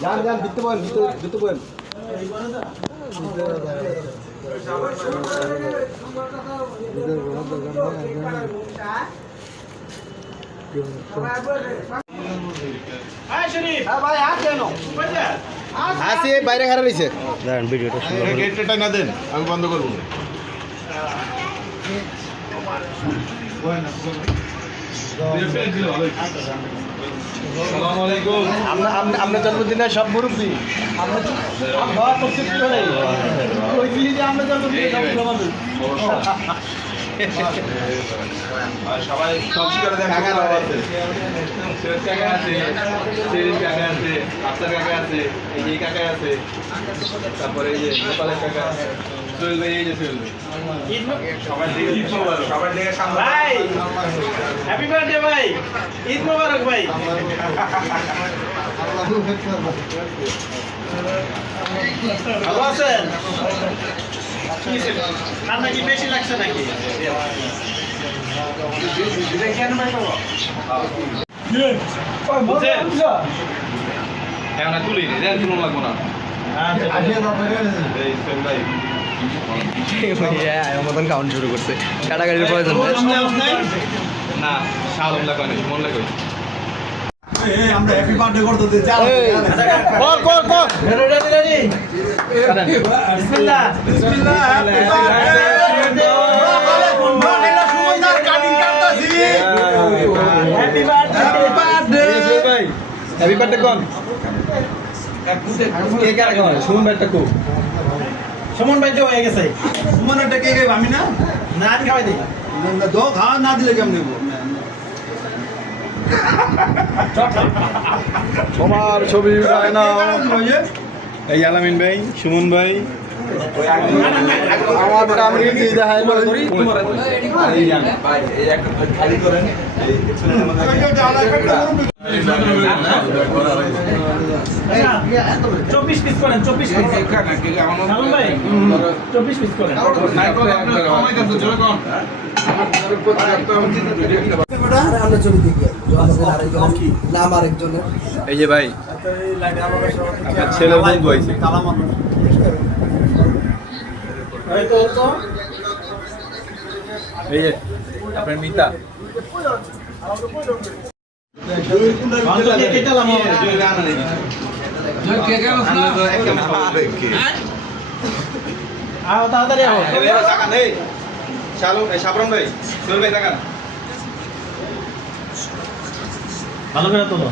যান যান দিতে বলেন দিতে বলেন আসি বাইরে খারাপ রয়েছে গেটটা না দেন আমি বন্ধ করবো আমরা জন্মদিনে সব মুরব্বী সবাই কাকা আছে কাকা আছে কাকা আছে আফতার কাকা আছে এই কাকা আছে তারপরে এই যে গোপালের কাকা সোহেল ভাই এই যে সোহেল ভাই সবার দিকে সামনে ভাই হ্যাপি বার্থডে ভাই ঈদ মোবারক ভাই ভালো আছেন ঠান্ডা কি বেশি লাগছে নাকি এখন তুলি নি তুলন লাগবো না মতন কাউন্ট শুরু করছে কাটাকাটির প্রয়োজন না শালম লাগানো মন লাগাই আমরা হ্যাপি বার্থডে করতে বিসমিল্লাহ বিসমিল্লাহ হ্যাপি বার্থডে হ্যাপি বার্থডে কোন কে কারা কোন সুমন ভাইটা কো সুমন ভাই তো হয়ে গেছে সুমনটা কে কে আমি না না আমি খাওয়াই দিই দো খাওয়া না দিলে কেমন নেব সবার ছবি উঠায় না এই আলামিন ভাই সুমন ভাই আমার কামড়ি কি দেখাই খালি করেন চব্বিশ পিস করেন 24 পিস সালম ভাই 24 পিস করেন এই যে ভাই আপনার ছেলে বন্ধু হয়েছে এই যে আপনার মিতা তাড়াতাড়ি সাবরণ ভাই সোহেল ভাই তাকান ভালো করে তোলো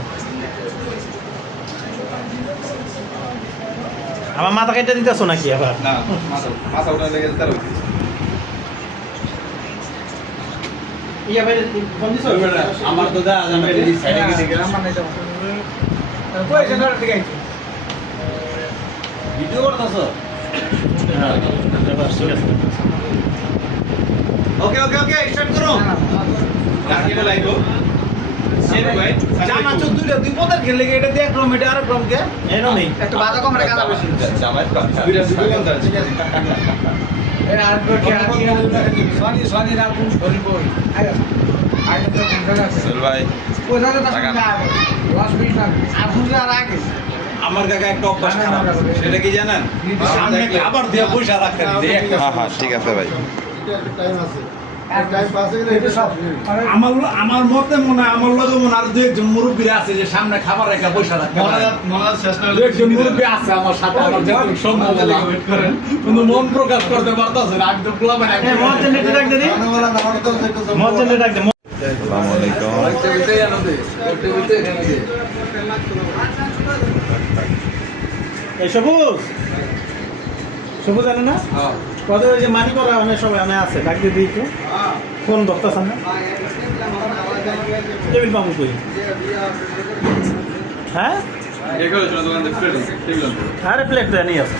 আমার মাথা কেটে দিতেছো নাকি আবার না মাথা উঠে লেগে তার ইয়া ভাই ফোন দিছো আমার তো দা আমি এই সাইডে গিয়ে দেখলাম মানে কই সেন্টার থেকে আইছি ভিডিও করতেছো ওকে ওকে ওকে স্টার্ট করো রাখিলে লাইগো সেরে ভাই জানা চোদ্দ দুই পদের খেলে এটা দিয়ে ক্রম এটা আর ক্রম কে এনো নেই একটা বাধা কম রেখা যাবে জামাই দুইটা দুটো কোন আছে এর আর কি সোনি সোনি রাখুন সরি বই আগে আগে তো কোন আছে সোহেল ভাই কোথায় তো টাকা লাস্ট মিনিট আর শুনলে আর আগে আমার কাকা একটা অভ্যাস খারাপ সেটা কি জানেন সামনে আবার দিয়ে পয়সা রাখতে দিই হ্যাঁ হ্যাঁ ঠিক আছে ভাই আমার আমার মতে মনে হয় আমার লগে মনে আর দুই একজন মুরব্বীরা আছে যে সামনে খাবার রেখে পয়সা রাখতে দুই একজন মুরব্বী আছে আমার সাথে আমার যতটুকু সম্ভব ওয়েট করেন কিন্তু মন প্রকাশ করতে পারতেছে না একদম খোলা মানে মদ জেনারেটর রাখ দে মদ জেনারেটর রাখ দে আসসালামু আলাইকুম এই সবুজ সবুজ জানে না কত ওই যে মানি করা অনেক সবাই অনেক আছে ডাক দিয়ে দিই একটু ফোন ধরতেছেন না টেবিল পাবো তুই হ্যাঁ আরে প্লেট নিয়ে আসো